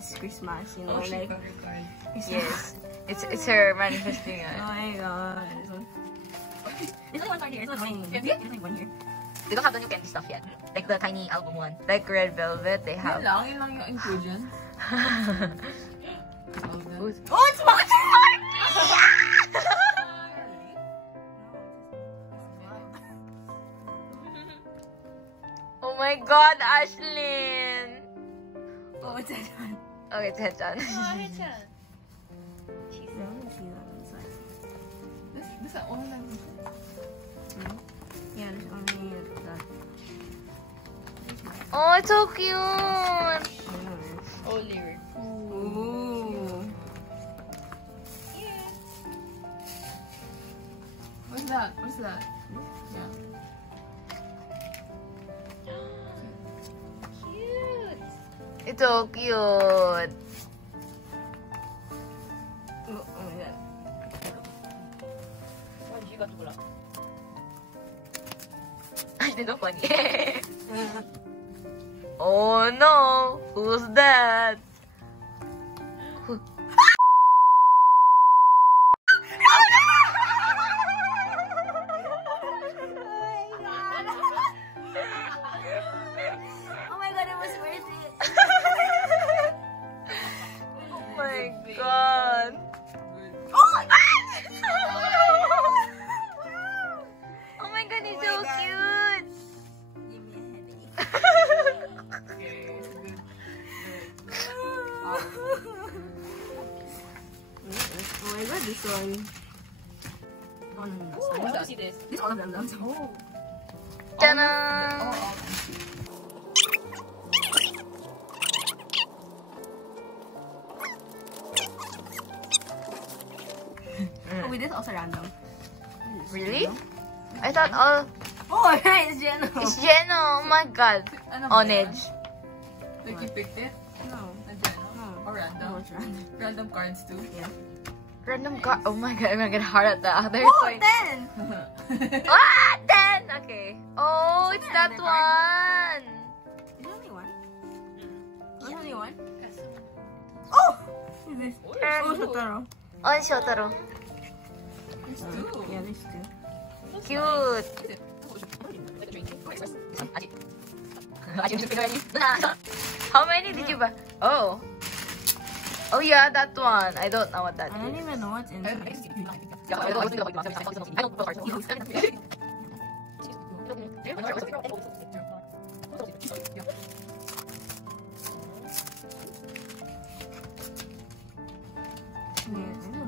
it's Christmas, you know, she like. got your card. Yes. It's her manifesting. Oh my god. There's only one card here. There's only one here. There's only one here. They don't have the new candy stuff yet. Like the tiny album one. Like Red Velvet, they have. Yun lang yung ingredients. Oh, it's Monster Party! Oh my god, Ashlyn! Oh, it's that one. Okay, it's Hechan. This is all lang. Yeah, there's only that. Oh, it's so cute! Oh, lyric. Ooh. What's that? What's that? Yeah. It's so cute! Oh my god. Ashlyn, so funny. Oh no! Who's that? Oh my god, it was worth it. Oh my god! Oh my god! Oh my god, he's Oh so my God. cute! Give me a headache. Oh my god, this one. Oh, no, no, I want no. to see this. This all of them. Oh. Ta-da! Oh, wait, this is also random. Really? I thought all... Oh, right, it's Geno. It's Geno! Oh my god! Ano ba On yan? edge. Like you picked it? No. Nandiyan, no? No. Or random? No, it's random. Random cards too? Yeah. Random card. Oh my god, I'm gonna get heart attack. There's Oh, like... 10! Ah! 10! Okay. Oh, it's there that another card? one! Is there only one? There's only one? Oh! What is this? Oh, Shotaro. Oh, it's Shotaro. There's two. Yeah, there's two. Cute! How many did you buy? Oh. Oh yeah, that one. I don't know what that I don't is. even know what's inside. Yeah, I don't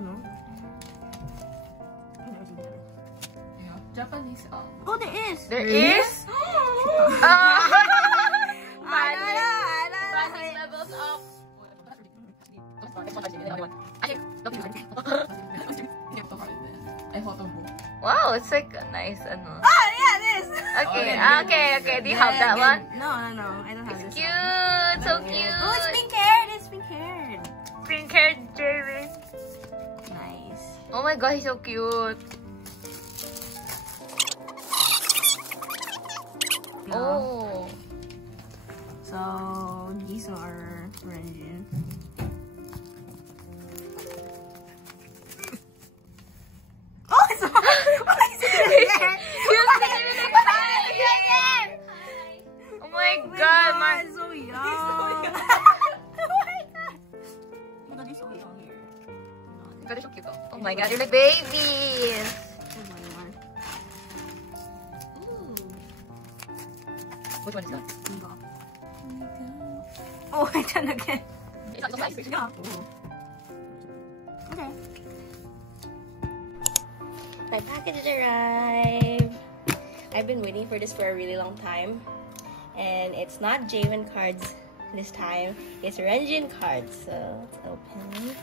know. Yeah. Japanese. Oh, there is! There is? Levels up. Wow, it's like a nice ano. Oh, yeah, this! Okay. Do you have that one? No, I don't have this Cute, one. so cute. Oh, it's pink haired! It's pink haired! Pink haired Jerry. Nice. Oh my god, he's so cute. Yeah. Oh. So, these are Renjin. Oh, it's not! Oh, it's there! Oh my god, Mark. so young! Oh my god! Oh my god, he's so young here. God, so cute. Oh my god, you're like babies. Which one is that? Oh, I done again. Yeah. Okay. My package arrived. I've been waiting for this for a really long time. And it's not Javen cards this time. It's Renjin cards. So let's open.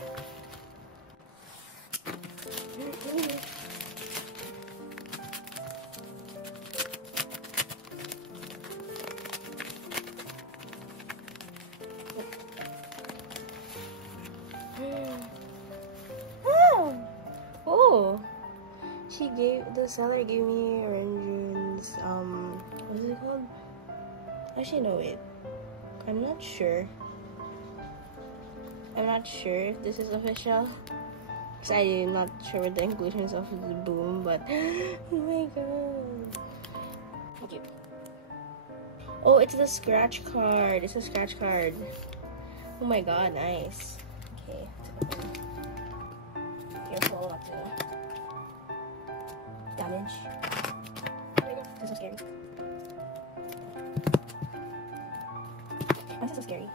Oh, the seller gave me Renjin's, what is it called? Actually, no, wait. I'm not sure. I'm not sure if this is official. Because I'm not sure with the inclusions of the boom, but oh my god. Okay. Oh, it's the scratch card. It's a scratch card. Oh my god, nice. Okay, let's open. Careful not to damage. Oh my god, this is so scary. Why is it so scary?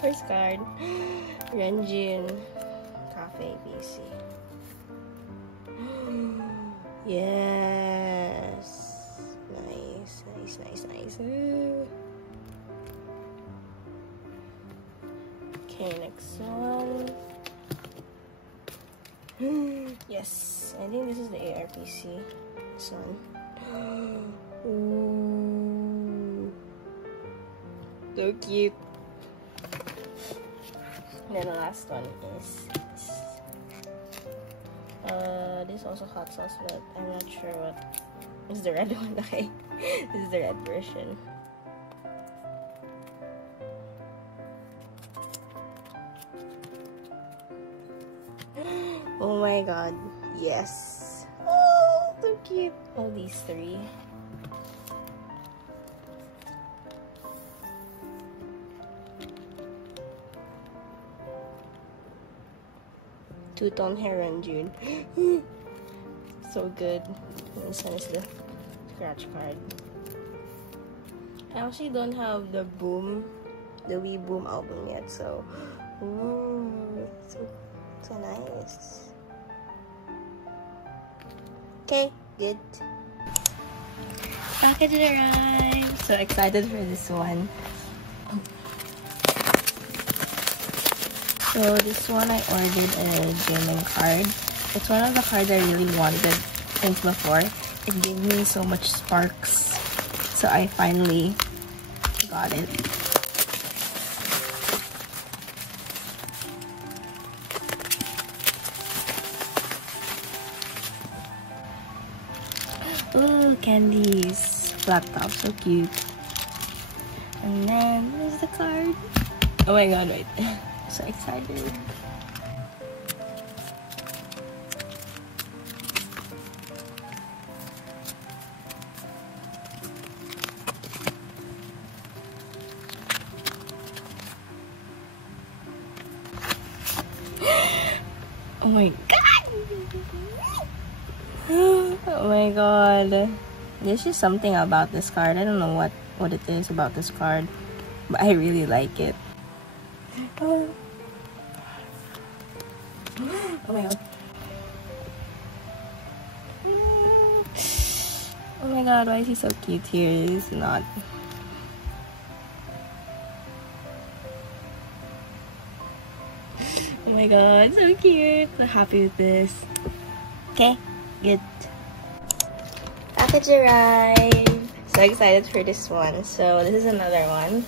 First card. Renjin Cafe BC. Yes. Nice, nice, nice, nice. Okay, next one. Yes, I think this is the ARPC. This one. Ooh. So cute. And then the last one is this is also hot sauce, but I'm not sure what. This is the red one, okay? This is the red version. Oh my god, yes. Oh, so cute. All these three. Two-tone hair Renjun. So good. And this one is the scratch card. I actually don't have the Boom, the Wii Boom album yet, so ooh, so nice. Okay, good. Package arrived. So excited for this one. So this one I ordered a gaming card. It's one of the cards I really wanted since before. It gave me so much sparks. So I finally got it. Ooh, candies. Laptop, so cute. And then there's the card. Oh my god, right. So excited. Oh my god. Oh my god. There's just something about this card. I don't know what it is about this card, but I really like it. Oh my god. Oh my god, why is he so cute here? He's not. Oh my god, so cute. So happy with this. Okay, good. Package arrived. So excited for this one. So this is another one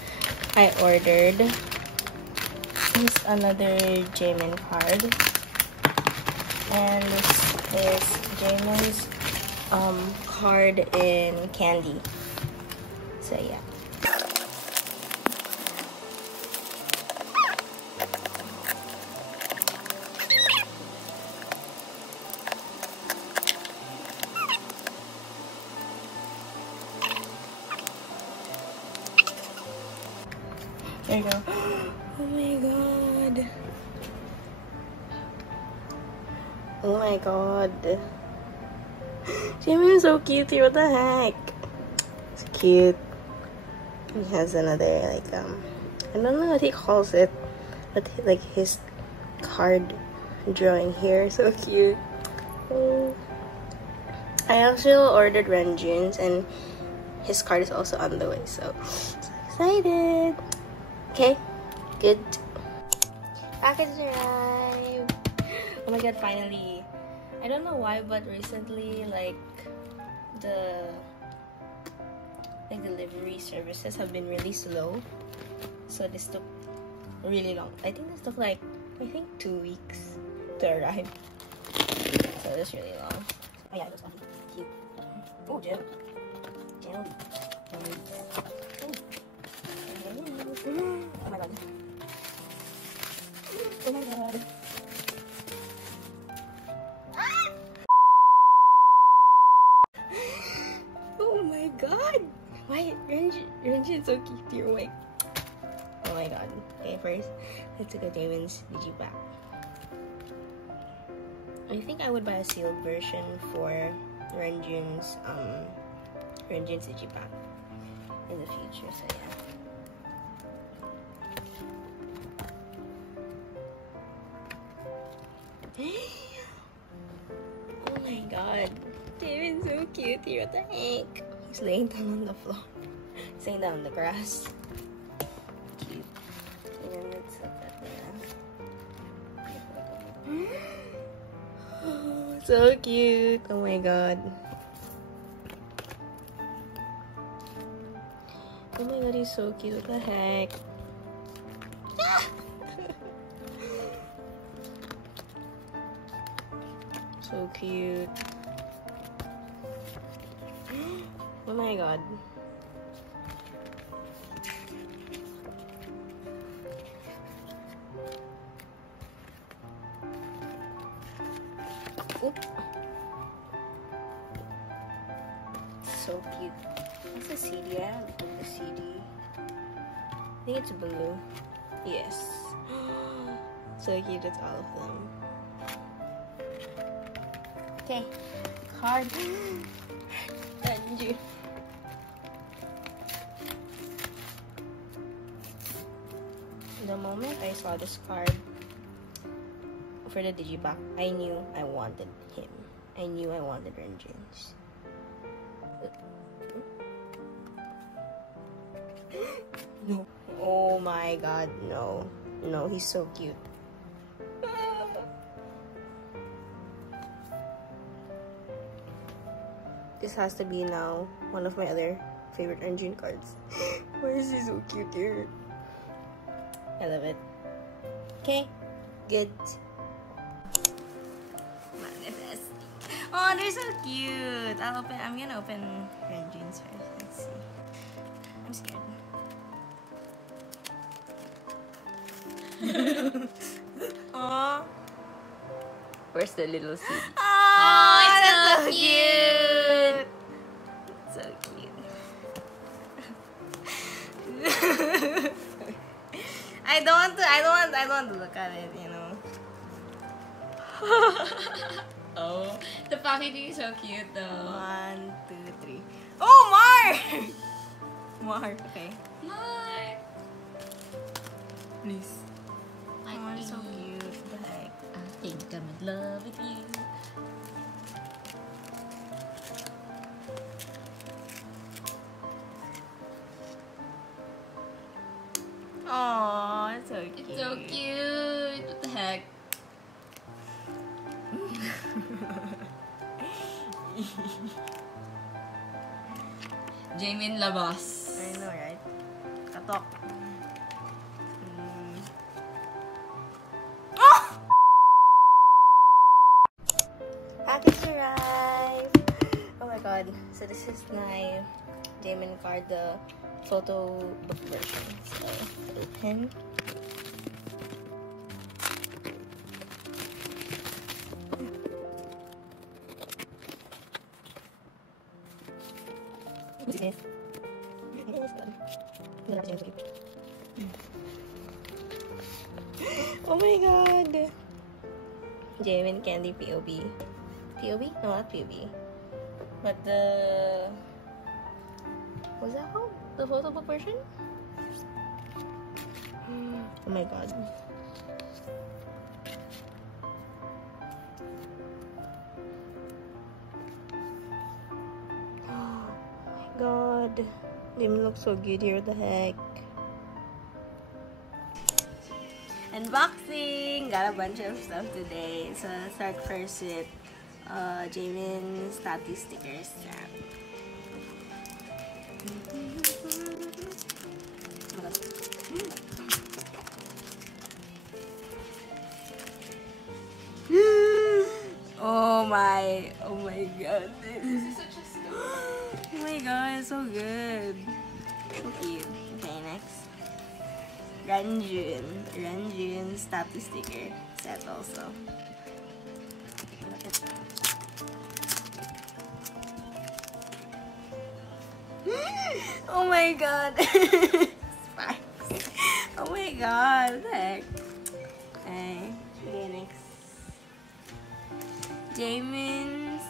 I ordered. This is another Jaemin card. And this is Jaemin's card in candy. So yeah. There you go. Oh my god. Oh my god. Jaemin is so cute here. What the heck? It's cute. He has another like I don't know what he calls it, but like his card drawing here. So cute. Oh. I also ordered Renjun's and his card is also on the way. So excited. Okay, good. Package arrived. Oh my god, finally. I don't know why, but recently, like, the delivery services have been really slow. So this took really long. I think this took like, 2 weeks to arrive. So it's really long. Oh yeah, it was fun. Cute. Oh, gel. Gel. Oh my god. Oh my god. Oh my god. Why Renjin's so cute here, wait. Oh my god. Okay, first let's look at Damon's Digipack. I think I would buy a sealed version for Renjin's Digipack in the future, so yeah. Oh my god. Damon's so cute here. What the heck? He's laying down on the floor. He's laying down on the grass. Cute. And then let's set that there. Oh, so cute. Oh my god. Oh my god, he's so cute. What the heck? So cute. Oh my god. Oop. So cute. What's the CD? I don't know the CD. I think it's blue. Yes. So cute, it's all of them. Okay, card. Renju. The moment I saw this card for the Digipack, I knew I wanted him. I knew I wanted Renjin's. No. Oh my god, no. No, he's so cute. This has to be now one of my other favorite Renjin cards. Why is he so cute here? I love it. Okay, good. Manifest. Oh, they're so cute. I'm gonna open Renjin's first. Let's see. I'm scared. Aww. Where's the little seed? Oh, it's that's so cute. So cute. I don't want to look at it, you know. Oh, the packaging is so cute though. 1, 2, 3. Oh, Mar! Mar, okay. Hi. Please. Oh, it's so cute. What the heck? I think I'm in love with you. Oh, it's so cute. It's so cute. What the heck? Jamin labas. I know, right? Katok. Oh! Package arrived! Oh my god. So this is my Jamin card, the photo book version. So, open. What's this? Oh my god! Jamin Candy POB. POB? No, not POB. But the... What's that called? The photo book version? Oh my god. Oh my god. They look so good here. What the heck? Unboxing! Got a bunch of stuff today. So let's start first with Jamin's tattoo stickers. Oh my god. This is such a story. Oh my god, so good. So cute. Okay, next. Renjin's this tattoo sticker set also. Oh my god. Sparks. Oh my god. What the heck? Okay, next. Jamin's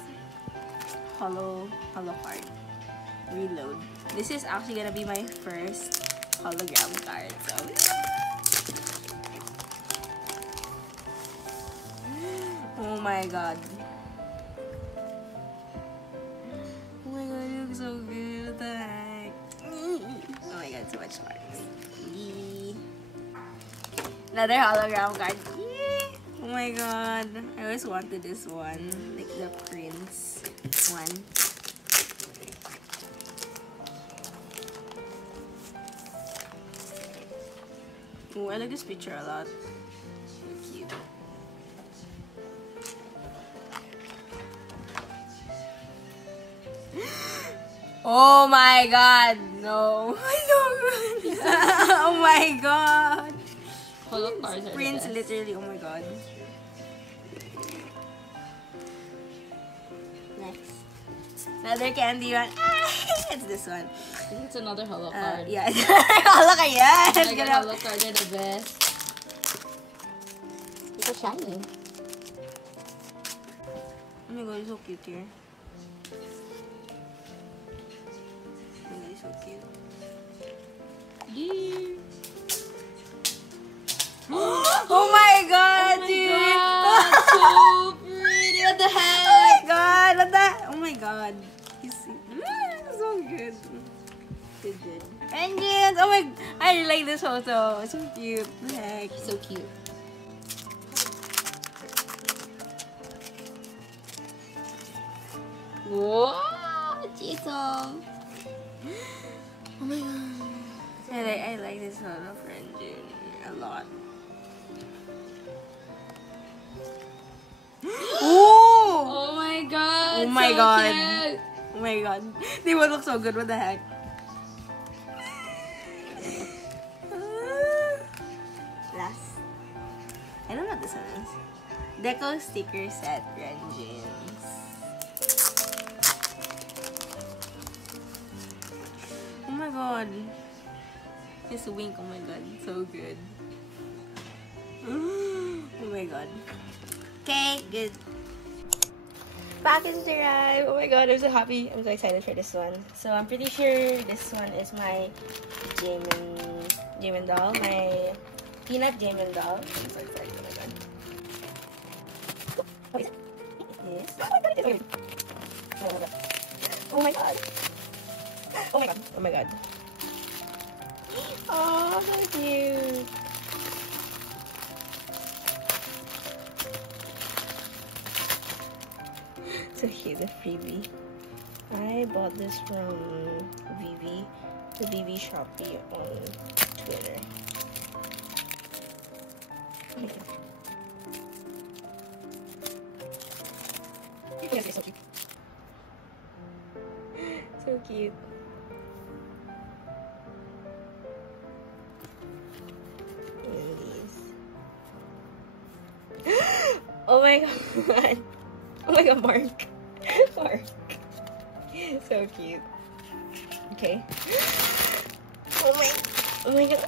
hollow card. Reload. This is actually gonna be my first hologram card. So oh my god. Oh my god, you look so good. What the heck? Oh my god, so much sparks. Another hologram card. Oh my god. I always wanted this one. Like the Prince one. Oh, I like this picture a lot. So cute. Oh my god, no. Oh my god. Holo cards are Prince, the best. literally, oh my god. Next. Another candy one. It's this one. I think it's another holo card. Yeah. Hala ka yan. Like a holo card are the best. It's so shiny. Oh my god, it's so cute here. Oh my god, it's so cute. Yeah. Oh my god, Oh my dude! god, so pretty. What the Oh heck? my god, what the? Oh my god. You see? So good. Good. Engines! Oh my, I really like this photo. It's so cute. What the heck? So cute. Whoa, Jisung. Oh my god. I like this photo for Engine a lot. Ooh! Oh my god. Oh my so god. Cute. Oh my god. They would look so good. What the heck? Last. I don't know what this one is. Deco sticker set Renjins. Oh my god. Just wink. Oh my god. So good. Oh my god. Okay, good. Package arrived. Oh my god, I'm so happy. I'm so excited for this one. So I'm pretty sure this one is my Jamin doll. My peanut Jamin doll. I'm so excited. Oh my god. What is it? Yes. Oh my god, it is weird. Oh my god. Oh my god. Oh my god. Oh, so cute. So cute, the freebie. I bought this from Vivi, the Vivi Shopee on Twitter. Yes, so cute. So cute. And these. Oh my god. Oh my god, Mark. Mark. So cute. Okay. Oh my god.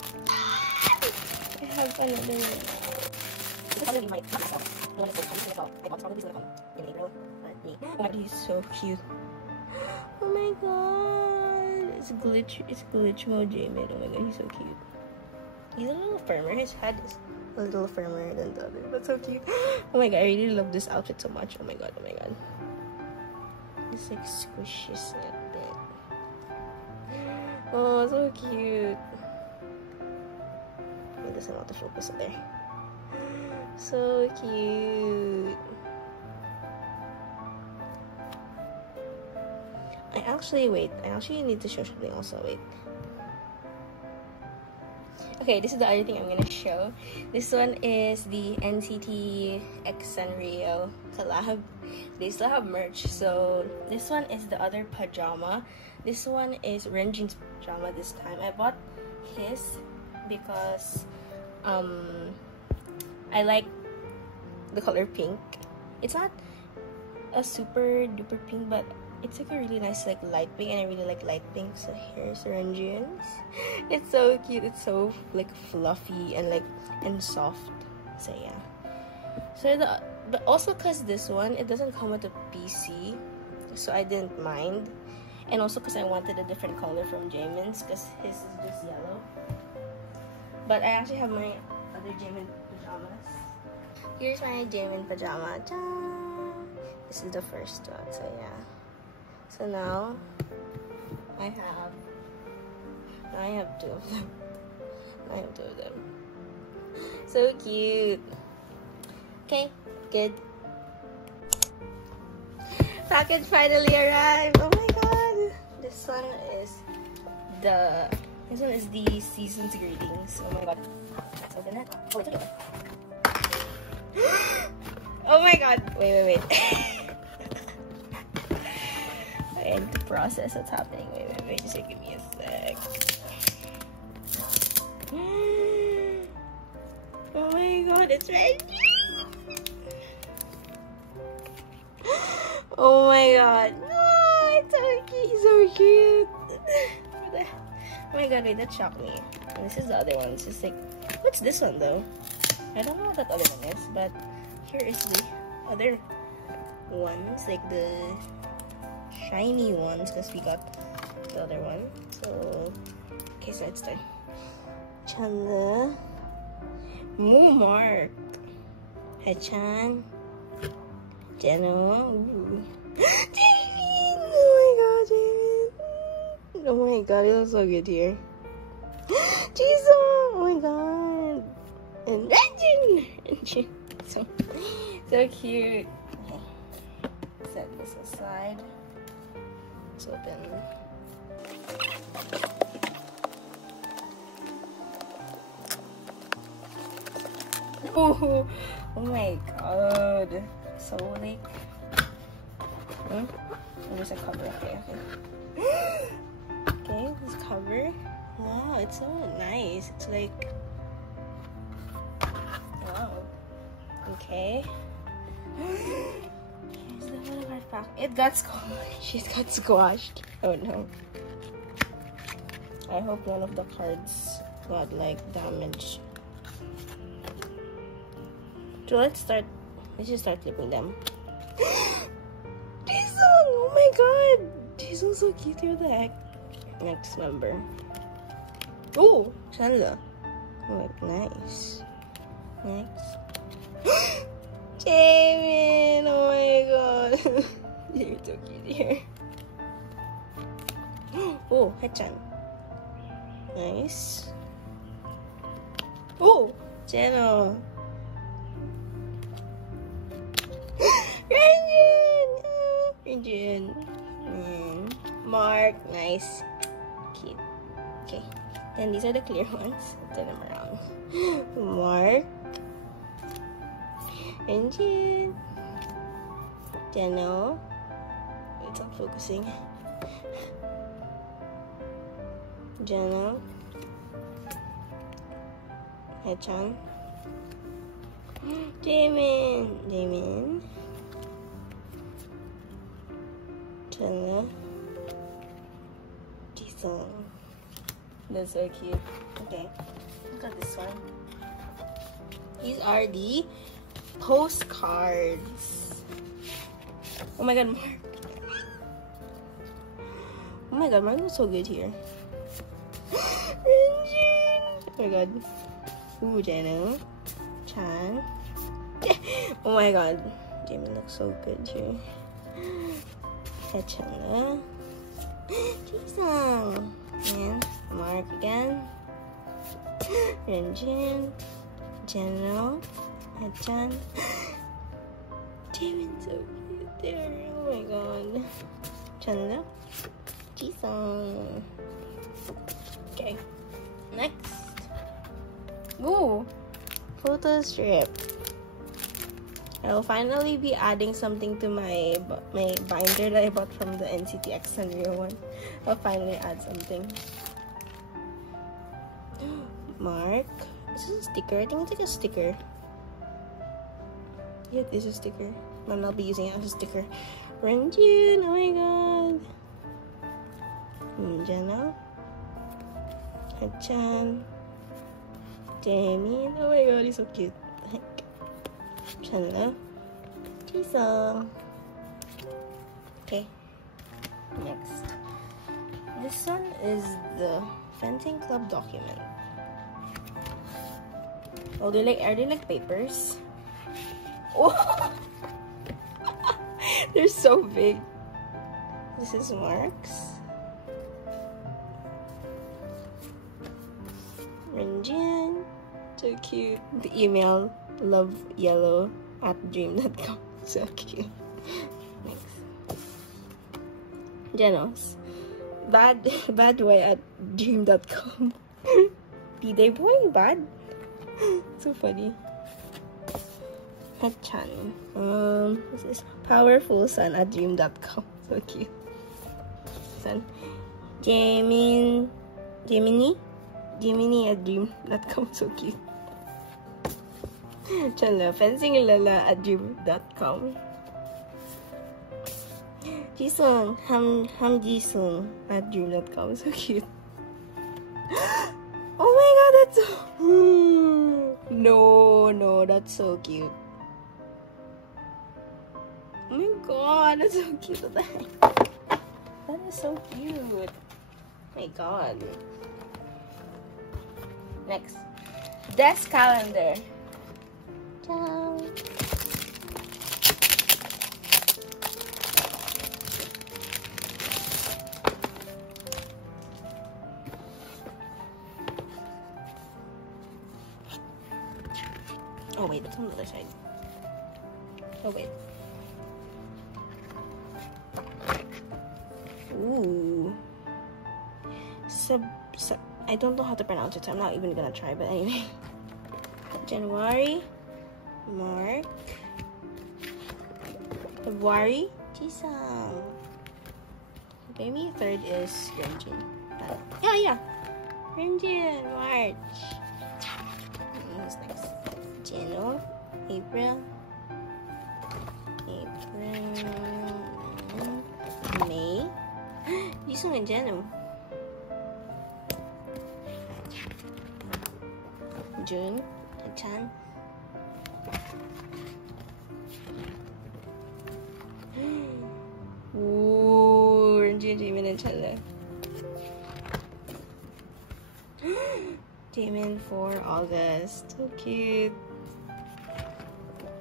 I have another one. This is probably my myself. I bought probably in April. Oh my god, he's so cute. Oh my god. It's glitch mode Jamin. Oh my god, he's so cute. He's a little firmer. His head is a little firmer than the other. That's so cute. Oh my god, I really love this outfit so much. Oh my god, oh my god. It's like squishes a bit. Oh, so cute. It doesn't want to focus on there. So cute. I actually need to show something also. Wait. Okay, this is the other thing I'm gonna show. This one is the NCT X Sanrio collab. They still have merch. So this one is the other pajama. This one is Renjin's pajama this time. I bought his because I like the color pink. It's not a super duper pink, but it's like a really nice like light pink, and I really like light pink. So here's Renjin's. It's so cute. It's so like fluffy and soft. So yeah. So but also cause this one, it doesn't come with a PC, so I didn't mind. And also cause I wanted a different color from Jaemin's, cause his is just yellow. But I actually have my other Jaemin pajamas. Here's my Jaemin pajama. Ta-da! This is the first one. So yeah. So now I have two of them. I have two of them. So cute. Okay, good. Package finally arrived. Oh my god. This one is the season's greetings. Oh my god. Let's open it. Oh, it's okay. Oh my god. Wait. I need to process what's happening. Wait. Just give me a sec. Oh my god, it's ready. Oh my god. Oh, it's so cute. Oh my god, wait, that shocked me. And this is the other one. It's just like, what's this one though? I don't know what that other one is, but here is the other ones, like the shiny ones, because we got the other one. So, okay, so it's time. Chandler. Mark. Haechan. Jenna. Jaemin! Oh my god, Jaemin. Oh my god, it looks so good here. Jisoo! Oh my god. And Renjin! So cute. Okay. Set this aside. Let's open. Oh my god. So like there's a cover. Okay. Okay, this cover. Wow, it's so nice. It's like wow. Okay. Here's the one of our pack. It got squashed. She's got squashed. Oh no. I hope none of the cards got like damaged. So let's just start flipping them. Jisung! Oh my god! Jisung's so cute. What the heck? Next member. Oh! Chandler. Oh, nice. Next. Jaemin! Oh my god. You're so cute here. Oh, Haechan. Nice. Oh! Jenna. Renjin. Mark. Nice. Cute. Okay. Then these are the clear ones. Turn them around. Mark. Renjin. Jenna. It's not focusing. Jenna. Haechan. Jaemin. Chandler. Jisung. That's so cute. Okay, look at this one. These are the postcards. Oh my god, Mark. Oh my god, Mark looks so good here. Renjin. Oh my god. Ooh, Jenna. Chan. Oh my god, Jaemin looks so good here. Haechan. Jisung. And Mark again. Renjin. Jenna. Haechan. Jaemin's so cute there. Oh my god. Chandler. Jisung. Okay. Next. Ooh. Photo strip. I'll finally be adding something to my binder that I bought from the NCT X Sanrio one. I'll finally add something. Mark. This is a sticker. I think it's like a sticker. Yeah, this is a sticker. Mom, I'll be using it as a sticker. Renjun, oh my god. Jenna. Hachan. Jamin, oh my god, he's so cute. Chandler. Jisung. Okay. Next. This one is the fencing club document. Oh, are they like papers? Oh, they're so big. This is Mark's. Renjin, so cute. The email loveyellow@dream.com. So cute. Next. Genos. badboy@dream.com. D-Day boy, bad. So funny. Hachan. This is powerfulson@dream.com. So cute. Son. Gemini@dream.com. So cute. Chandler. fencing.lala@dream.com. Jisung. hamjisung@dream.com. So cute. Oh my god, that's so... No, that's so cute. Oh my god, that's so cute. What the heck? That is so cute. Oh my god. Next. Desk calendar. Ciao. Oh wait, that's on the other side. Oh wait. Ooh. I don't know how to pronounce it, so I'm not even gonna try, but anyway. January. Mark. February. Jisung. Maybe 3rd is Renjin. Yeah. Renjin. March. Who's next? January. April. May. Jisung and January. June. Chan. Ooh, Renjin, Jamin, and Chandler. Jamin for August. So cute.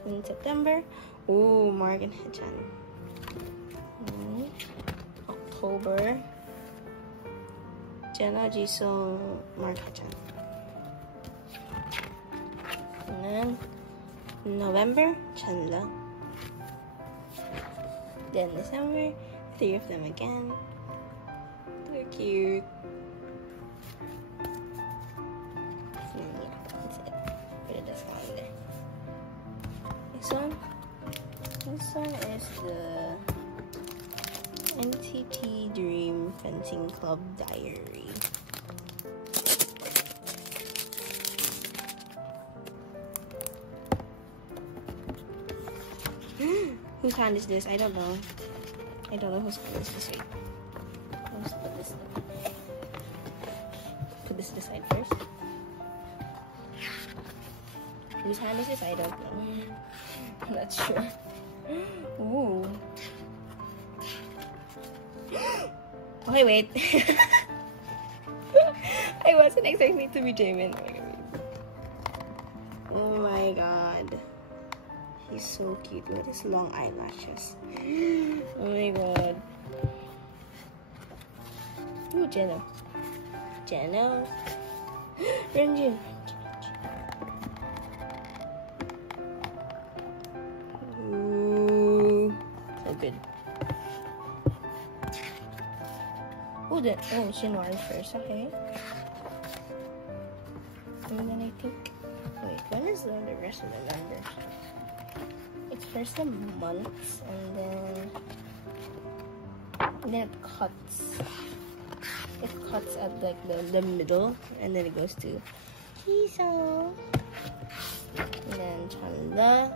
In September. Ooh, Mark and Hechan. October. Jenna, Jisung, Mark, Hechan. And then November, Chandler. Then December, 3 of them again. So cute. And yeah, that's it. Put it this one there. This one is the NCT Dream Fencing Club Diary. Whose hand is this? I don't know. I don't know whose hand is this. Wait. Let's put this. Put this aside first. Whose hand is this? I don't know. I'm not sure. Ooh. Okay, wait. I wasn't expecting it to be Jamin. Oh my god. He's so cute with his long eyelashes. Oh my god. Ooh, Jenna. Renjin. Ooh. So good. Oh, January 1st, okay. And then I think, wait, when is the rest of the numbers? It's first the months, and then it cuts. It cuts at like the middle, and then it goes to Jisung, and then Chandler,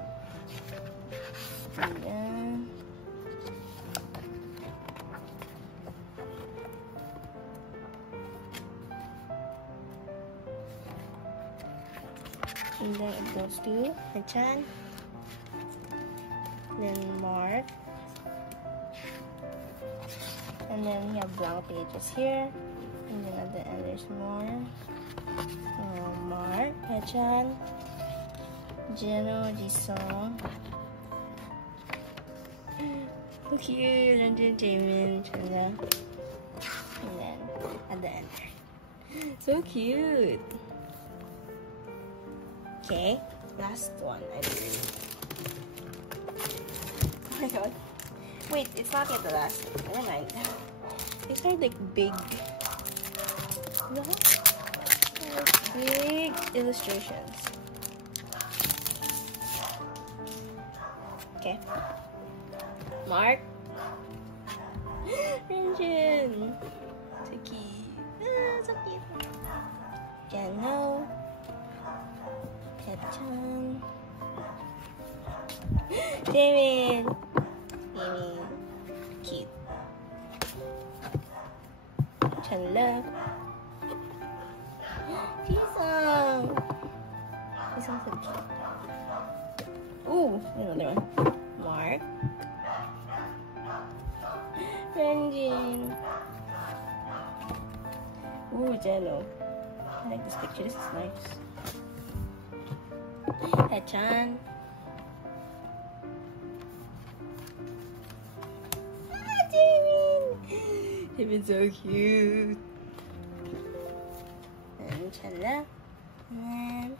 And then it goes to Hechan. Then Mark. And then we have blank pages here. And then at the end there's more. Mark, Hechan, Jeno, Jisung. So cute, and then Jaemin, Chanda. And then at the end. So cute. Okay, last one, I believe. Oh my god. Wait, it's not yet the last one. Never mind. These are like big. No? Big illustrations. Okay. Mark. Renjun. So cute. So cute. Jeno. Hechan. Jaemin. Jaemin. Cute. Chanla. Jisung. Jisung's so cute. Ooh, another one. Mark. Renjin. Ooh, Jeno. I like this picture. This is nice. Hechan. Jaemin. Jaemin's so cute. And Chanla. And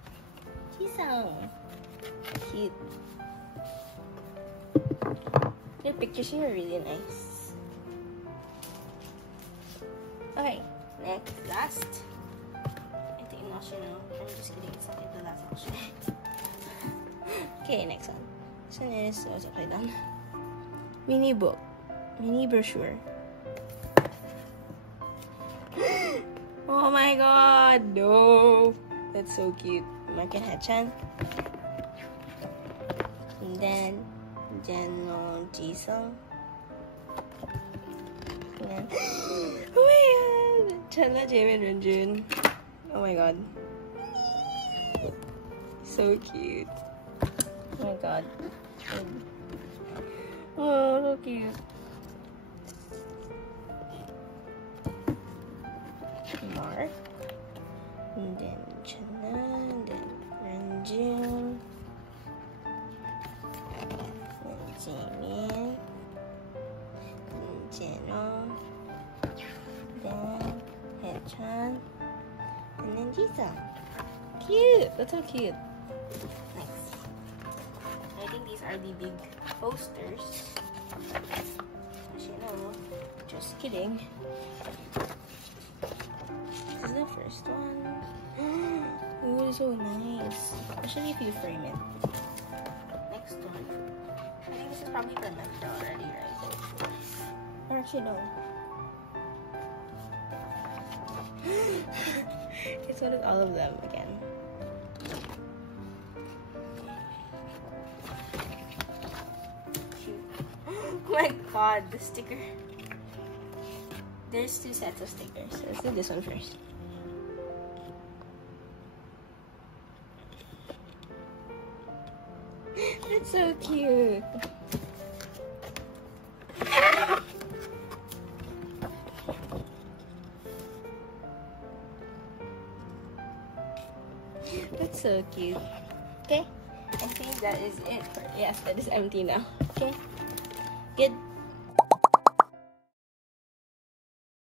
Jisung. Cute. Your pictures here are really nice. Okay, next, last. Ito yung national. I'm just kidding, it's not the last national. Okay, next one. This one is, what's upside down? Mini book. Mini brochure. Oh my god, no! That's so cute. Mark and Hechan. And then, Jeno, Jisung. And oh my god! Chanla, Jaemin, Renjun. Oh my god. So cute. Oh my god. Oh, so cute. Mark. And then Chanla, and then Renjun. Jaemin, Jeno, then Hechan, and then Jisung. Cute! That's so cute. Nice. I think these are the big posters. Actually, no. Just kidding. This is the first one. Ooh, so nice. Especially if you frame it. Next one. I think this is probably the next already, right? Or actually, no. It's one of all of them again. Cute. Oh my god, the sticker. There's 2 sets of stickers. So let's do this one first. That's so cute. That's so cute. Okay, I think that is it. Yes, that is empty now. Okay, good.